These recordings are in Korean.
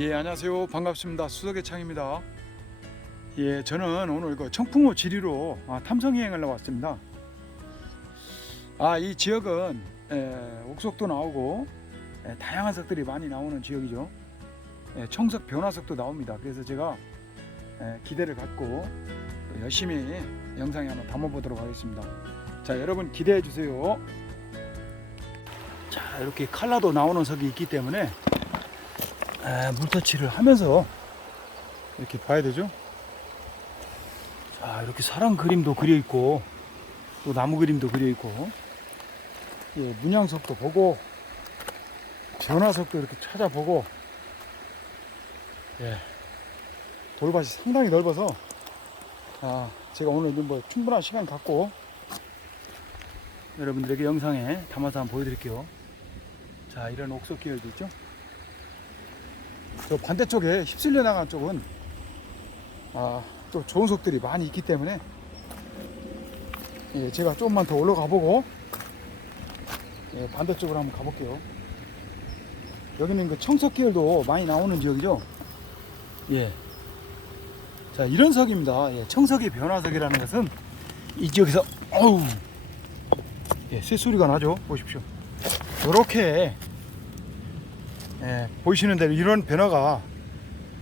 예, 안녕하세요. 반갑습니다. 수석의 창입니다. 예, 저는 오늘 그 청풍호 지리로 아, 탐성여행을 나왔습니다. 아, 이 지역은 에, 옥석도 나오고 에, 다양한 석들이 많이 나오는 지역이죠. 에, 청석 변화석도 나옵니다. 그래서 제가 에, 기대를 갖고 또 열심히 영상에 한번 담아보도록 하겠습니다. 자, 여러분 기대해 주세요. 자, 이렇게 칼라도 나오는 석이 있기 때문에 에, 물터치를 하면서 이렇게 봐야 되죠. 자, 이렇게 사람 그림도 그려 있고 또 나무 그림도 그려 있고 예, 문양석도 보고 변화석도 이렇게 찾아보고 예, 돌밭이 상당히 넓어서 아, 제가 오늘 뭐 충분한 시간 갖고 여러분들에게 영상에 담아서 한번 보여드릴게요. 자, 이런 옥석 계열도 있죠. 저 반대쪽에 휩쓸려 나간 쪽은 아, 또 좋은 속들이 많이 있기 때문에 예, 제가 조금만 더 올라가 보고 예, 반대쪽으로 한번 가볼게요. 여기는 그 청석 계열도 많이 나오는 지역이죠. 예. 자, 이런 석입니다. 예, 청석의 변화석이라는 것은 이 지역에서 어우 예, 새소리가 나죠. 보십시오. 이렇게 예, 보이시는 대로 이런 변화가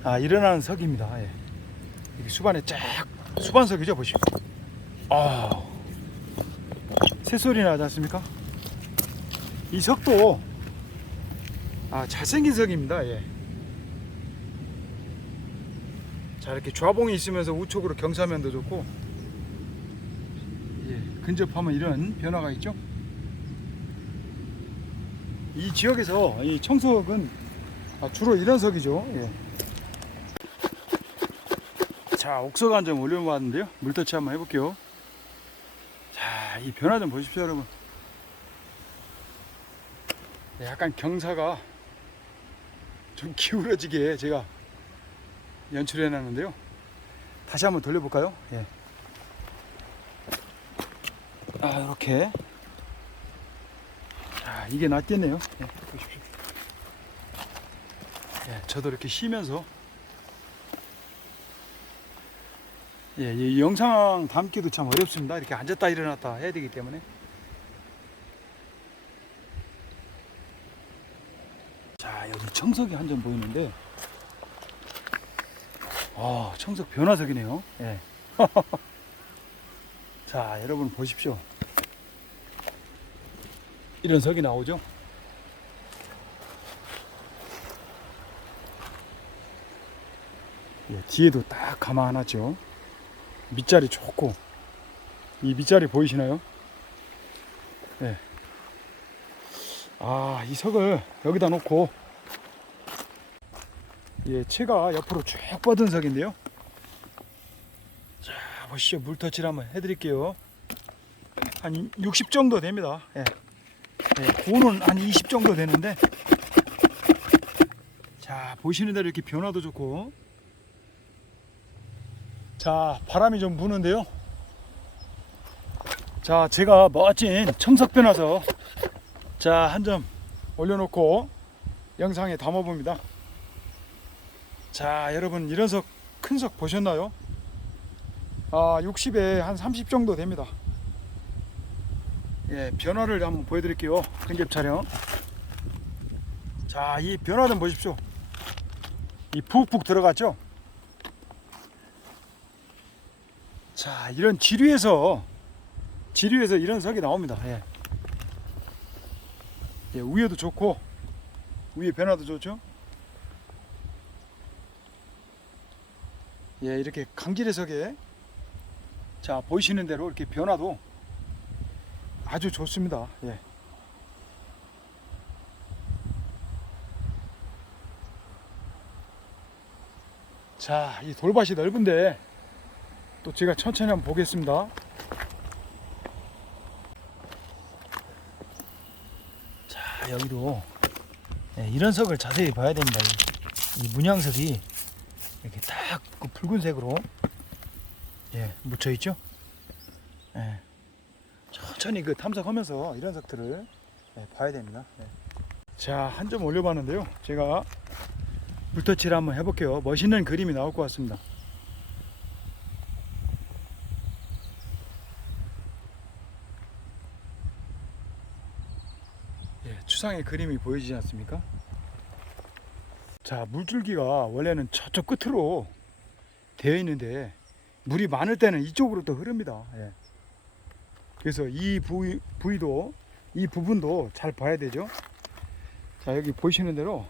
아, 일어나는 석입니다. 예. 수반에 쫙 수반석이죠, 보시고. 아, 새소리 나지 않습니까? 이 석도 아, 잘생긴 석입니다. 예. 자, 이렇게 좌봉이 있으면서 우측으로 경사면도 좋고, 예, 근접하면 이런 변화가 있죠. 이 지역에서 이 청석은 아, 주로 이런 석이죠. 예. 자, 옥석 한 점 올려봤는데요. 물터치 한번 해볼게요. 자, 이 변화 좀 보십시오, 여러분. 네, 약간 경사가 좀 기울어지게 제가 연출해 놨는데요. 다시 한번 돌려볼까요? 예. 아, 이렇게. 자, 이게 낫겠네요. 예, 보십시오. 예, 저도 이렇게 쉬면서 예, 이 영상 담기도 참 어렵습니다. 이렇게 앉았다 일어났다 해야 되기 때문에. 자, 여기 청석이 한 점 보이는데, 아, 청석 변화석이네요. 예. 자, 여러분 보십시오. 이런 석이 나오죠? 예, 뒤에도 딱 감아놨죠. 밑자리 좋고 이 밑자리 보이시나요? 네. 아, 이 석을 여기다 놓고 예, 채가 옆으로 쭉 뻗은 석인데요. 자, 보시죠. 물터치를 한번 해드릴게요. 한 60 정도 됩니다. 예. 예, 고는 한 20 정도 되는데 자, 보시는 대로 이렇게 변화도 좋고 자, 바람이 좀 부는데요. 자, 제가 멋진 청석 변화서 자, 한 점 올려놓고 영상에 담아봅니다. 자, 여러분, 이런 석, 큰 석 보셨나요? 아, 60에 한 30 정도 됩니다. 예, 변화를 한번 보여드릴게요. 근접 촬영. 자, 이 변화 좀 보십시오. 이 푹푹 들어갔죠? 자, 이런 지류에서 지류에서 이런 석이 나옵니다. 예. 예, 위에도 좋고 위에 변화도 좋죠. 예, 이렇게 강질의 석에 자 보이시는 대로 이렇게 변화도 아주 좋습니다. 예. 자, 이 돌밭이 넓은데 또 제가 천천히 한번 보겠습니다. 자, 여기도 예, 이런 석을 자세히 봐야 됩니다. 이, 이 문양석이 이렇게 딱 그 붉은색으로 예, 묻혀 있죠. 예. 천천히 그 탐색하면서 이런 석들을 예, 봐야 됩니다. 예. 자, 한 점 올려봤는데요. 제가 물터치를 한번 해볼게요. 멋있는 그림이 나올 것 같습니다. 예, 추상의 그림이 보이지 않습니까? 자, 물줄기가 원래는 저쪽 끝으로 되어 있는데 물이 많을 때는 이쪽으로 또 흐릅니다. 예. 그래서 이 부위, 부위도 이 부분도 잘 봐야 되죠. 자, 여기 보시는 대로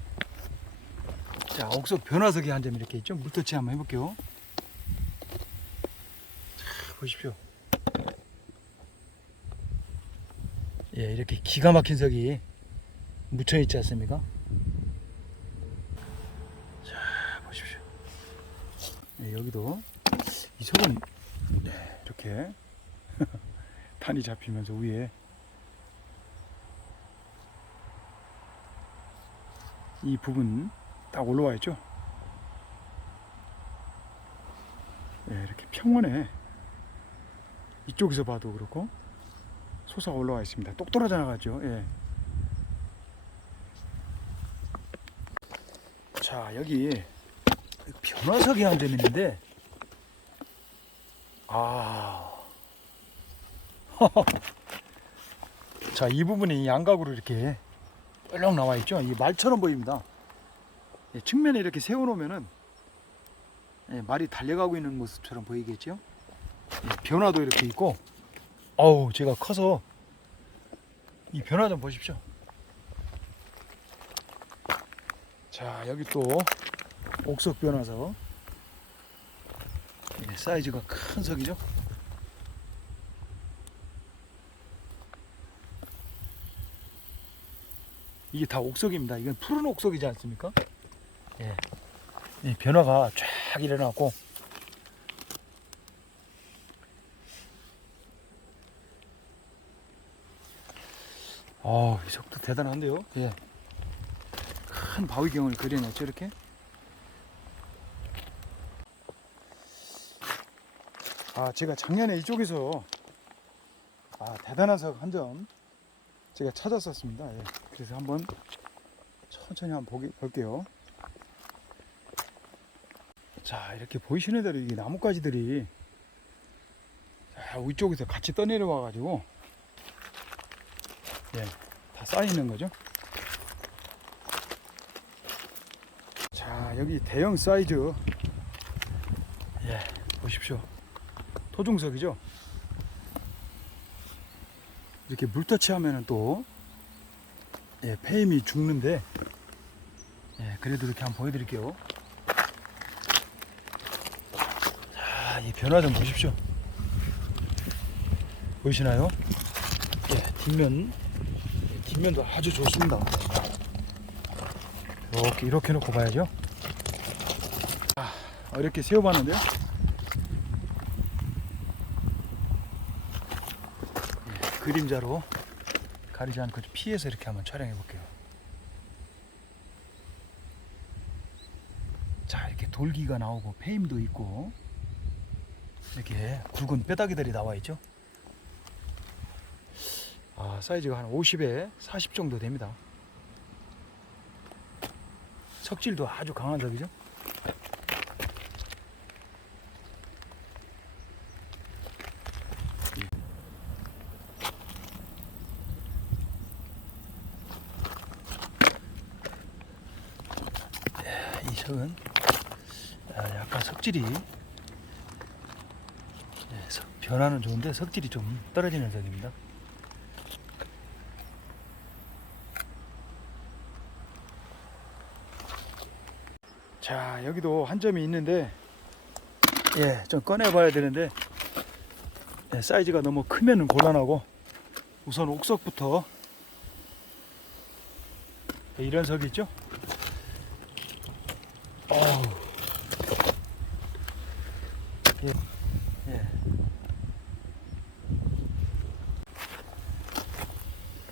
자, 옥석 변화석이 한 점 이렇게 있죠. 물터치 한번 해볼게요. 자, 보십시오. 예, 이렇게 기가 막힌 석이 묻혀 있지 않습니까? 자, 보십시오. 네, 여기도 이 석은 네, 이렇게 탄이 잡히면서 위에 이 부분 딱 올라와 있죠. 네, 이렇게 평원에 이쪽에서 봐도 그렇고 솟아 올라와 있습니다. 똑 떨어져 나가죠. 예. 자 여기 변화석이 한 점 있는데 아. 자, 이 부분이 양각으로 이렇게 뻘렁 나와 있죠. 이 말처럼 보입니다. 예, 측면에 이렇게 세워 놓으면은 예, 말이 달려가고 있는 모습처럼 보이겠죠. 예, 변화도 이렇게 있고, 어우, 제가 커서 이 변화 좀 보십시오. 자, 여기 또 옥석 변화석. 예, 사이즈가 큰 석이죠. 이게 다 옥석입니다. 이건 푸른 옥석이지 않습니까? 예. 이 변화가 쫙 일어나고 아, 이 석도 대단한데요. 예. 큰 바위경을 그려냈죠, 이렇게. 아, 제가 작년에 이쪽에서 아, 대단한 석 한 점 제가 찾았었습니다. 예. 그래서 한번 천천히 한번 보기, 볼게요. 자, 이렇게 보이시는 대로 이 나뭇가지들이 자, 위쪽에서 같이 떠내려와 가지고 예, 다 쌓이는 거죠. 자, 여기 대형 사이즈 예, 보십시오. 토종석이죠. 이렇게 물터치 하면은 또 예, 폐임이 죽는데 예, 그래도 이렇게 한번 보여드릴게요. 자, 이 변화 좀 보십시오. 보이시나요? 예, 뒷면 예, 뒷면도 아주 좋습니다. 이렇게 이렇게 놓고 봐야죠. 아, 이렇게 세워봤는데요. 그림자로 가리지 않고 좀 피해서 이렇게 한번 촬영해 볼게요. 자, 이렇게 돌기가 나오고 페임도 있고 이렇게 굵은 뼈다귀들이 나와 있죠. 아, 사이즈가 한 50에 40 정도 됩니다. 석질도 아주 강한 석이죠. 이 석은 아, 약간 석질이 예, 석- 변화는 좋은데 석질이 좀 떨어지는 석입니다. 자 여기도 한 점이 있는데 예 좀 꺼내 봐야 되는데 예, 사이즈가 너무 크면은 곤란하고 우선 옥석부터 예, 이런 석이 있죠 어우. 예. 예.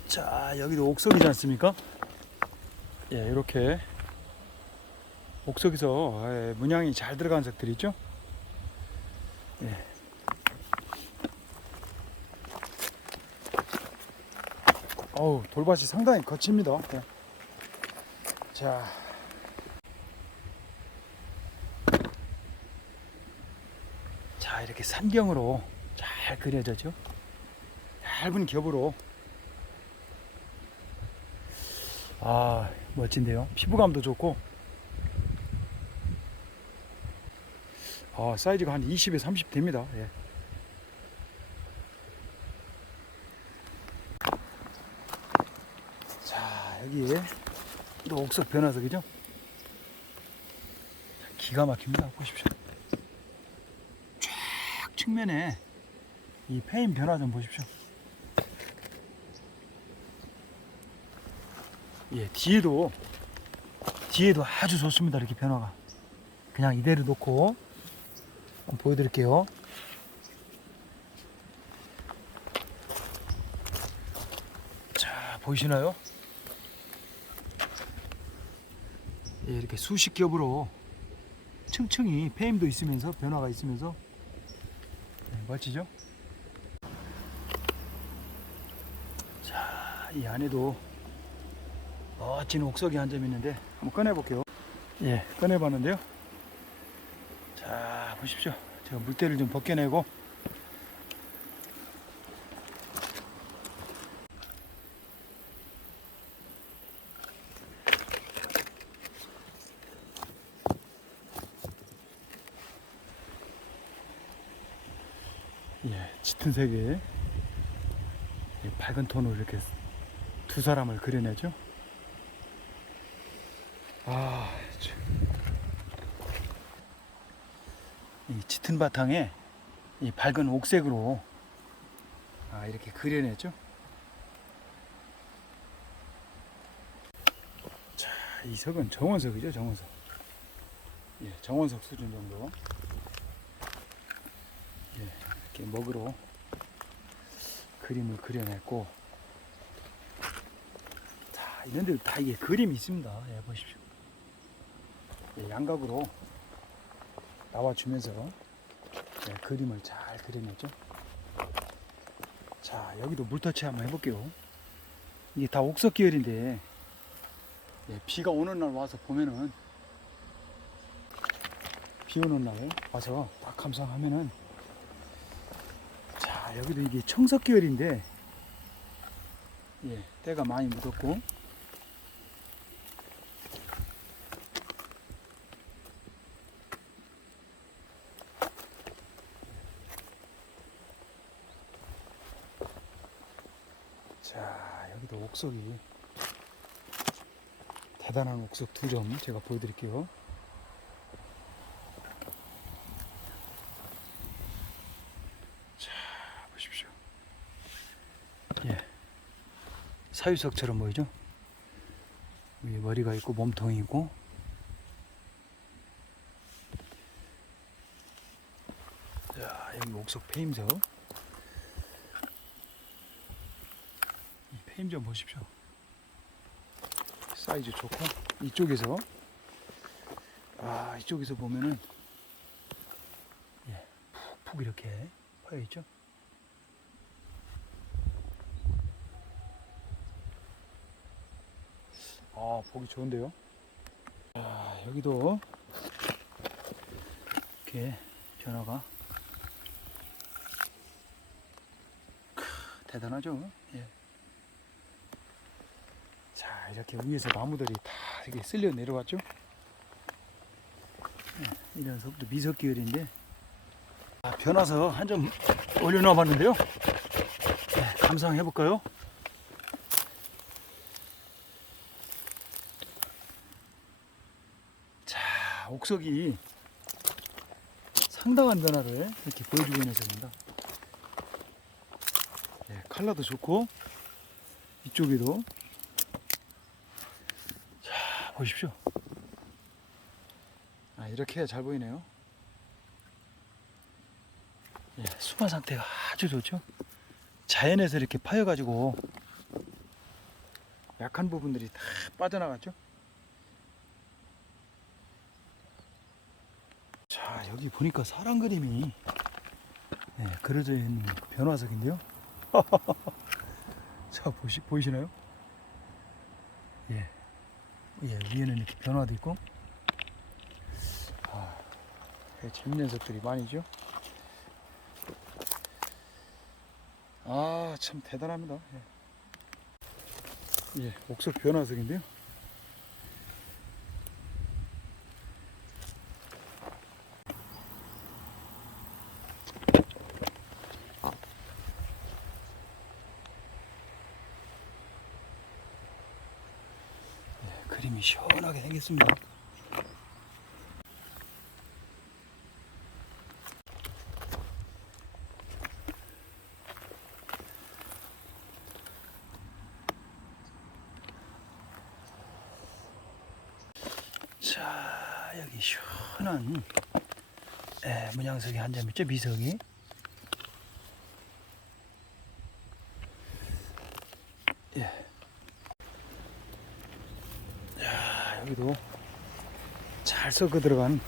자, 여기도 옥석이지 않습니까? 예, 이렇게 옥석에서 예, 문양이 잘 들어간 석들이 있죠? 예. 어우, 돌밭이 상당히 거칩니다. 예. 자, 자, 이렇게 산경으로 잘 그려졌죠. 얇은 겹으로. 아, 멋진데요. 피부감도 좋고. 아, 사이즈가 한 20에 30 됩니다. 예. 자, 여기 또 옥석 변화석이죠. 자, 기가 막힙니다. 보십시오. 쫙 측면에 이 페인 변화 좀 보십시오. 예, 뒤에도 뒤에도 아주 좋습니다. 이렇게 변화가 그냥 이대로 놓고 보여드릴게요. 자, 보이시나요? 예, 이렇게 수십 겹으로 층층이 페임도 있으면서 변화가 있으면서 네, 멋지죠? 자, 이 안에도 멋진 옥석이 한 점 있는데 한번 꺼내 볼게요. 예, 꺼내 봤는데요. 자, 보십시오. 제가 물때를 좀 벗겨내고 색에 이 밝은 톤으로 이렇게 두 사람을 그려내죠. 아, 참. 이 짙은 바탕에 이 밝은 옥색으로 아, 이렇게 그려냈죠. 자, 이 석은 정원석이죠, 정원석. 예, 정원석 수준 정도. 예, 이렇게 먹으로 그림을 그려냈고, 자, 이런 데도 다 이게 그림이 있습니다. 예, 보십시오. 예, 양각으로 나와주면서 예, 그림을 잘 그려냈죠. 자, 여기도 물터치 한번 해볼게요. 이게 다 옥석 계열인데, 예, 비가 오는 날 와서 보면은, 비 오는 날 와서 딱 감상하면은, 자, 여기도 이게 청석 계열인데, 예, 때가 많이 묻었고, 자, 여기도 옥석이 대단한 옥석 두 점 제가 보여드릴게요. 자, 보십시오. 예, 사유석처럼 보이죠? 위에 머리가 있고 몸통이 있고. 자, 여기 옥석 페임석. 이 페임 좀 보십시오. 사이즈 좋고 이쪽에서 아 이쪽에서 보면은 예, 푹푹 이렇게 파여 있죠. 아 보기 좋은데요. 아 여기도 이렇게 변화가 크, 대단하죠. 예. 자 이렇게 위에서 나무들이 다 이렇게 쓸려 내려왔죠 네, 이런 석도 미석 계열인데 아, 변화서 한 점 올려놔 봤는데요 네, 감상해 볼까요 자 옥석이 상당한 변화를 이렇게 보여주고 있는 석입니다 네, 컬러도 좋고 이쪽에도 보십시오. 아, 이렇게 잘 보이네요. 예, 수마 상태가 아주 좋죠. 자연에서 이렇게 파여가지고 약한 부분들이 다 빠져나갔죠. 여기 보니까 사람 그림이 네, 그려져 있는 변화석인데요. 자 보시, 보이시나요? 예. 예, 위에는 이렇게 변화도 있고. 아, 재밌는 석들이 많이죠. 아, 참 대단합니다. 예, 예 옥석 변화석인데요. 시원하게 생겼습니다. 자, 여기 시원한 예, 문양석이 한 점 있죠, 미석이. 여기도 잘 섞어 들어간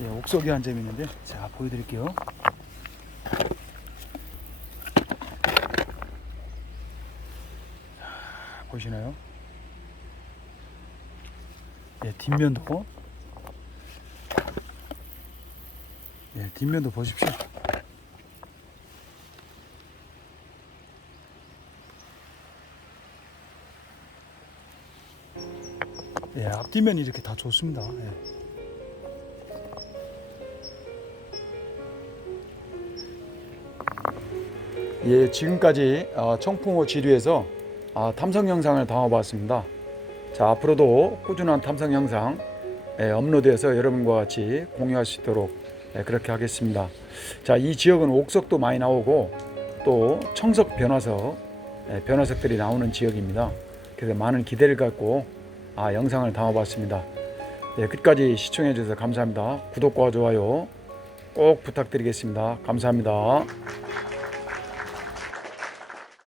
예, 옥석이 한 점 있는데, 자, 보여드릴게요. 자, 보시나요? 예, 뒷면도 예, 뒷면도 보십시오. 예, 앞뒷면이 이렇게 다 좋습니다. 예. 예, 지금까지 어, 청풍호 지류에서 아, 탐성 영상을 담아봤습니다. 자, 앞으로도 꾸준한 탐성 영상 예, 업로드해서 여러분과 같이 공유할 수 있도록 예, 그렇게 하겠습니다. 자, 이 지역은 옥석도 많이 나오고 또 청석 변화석, 예, 변화석들이 나오는 지역입니다. 그래서 많은 기대를 갖고 아, 영상을 담아봤습니다. 예, 끝까지 시청해 주셔서 감사합니다. 구독과 좋아요 꼭 부탁드리겠습니다. 감사합니다.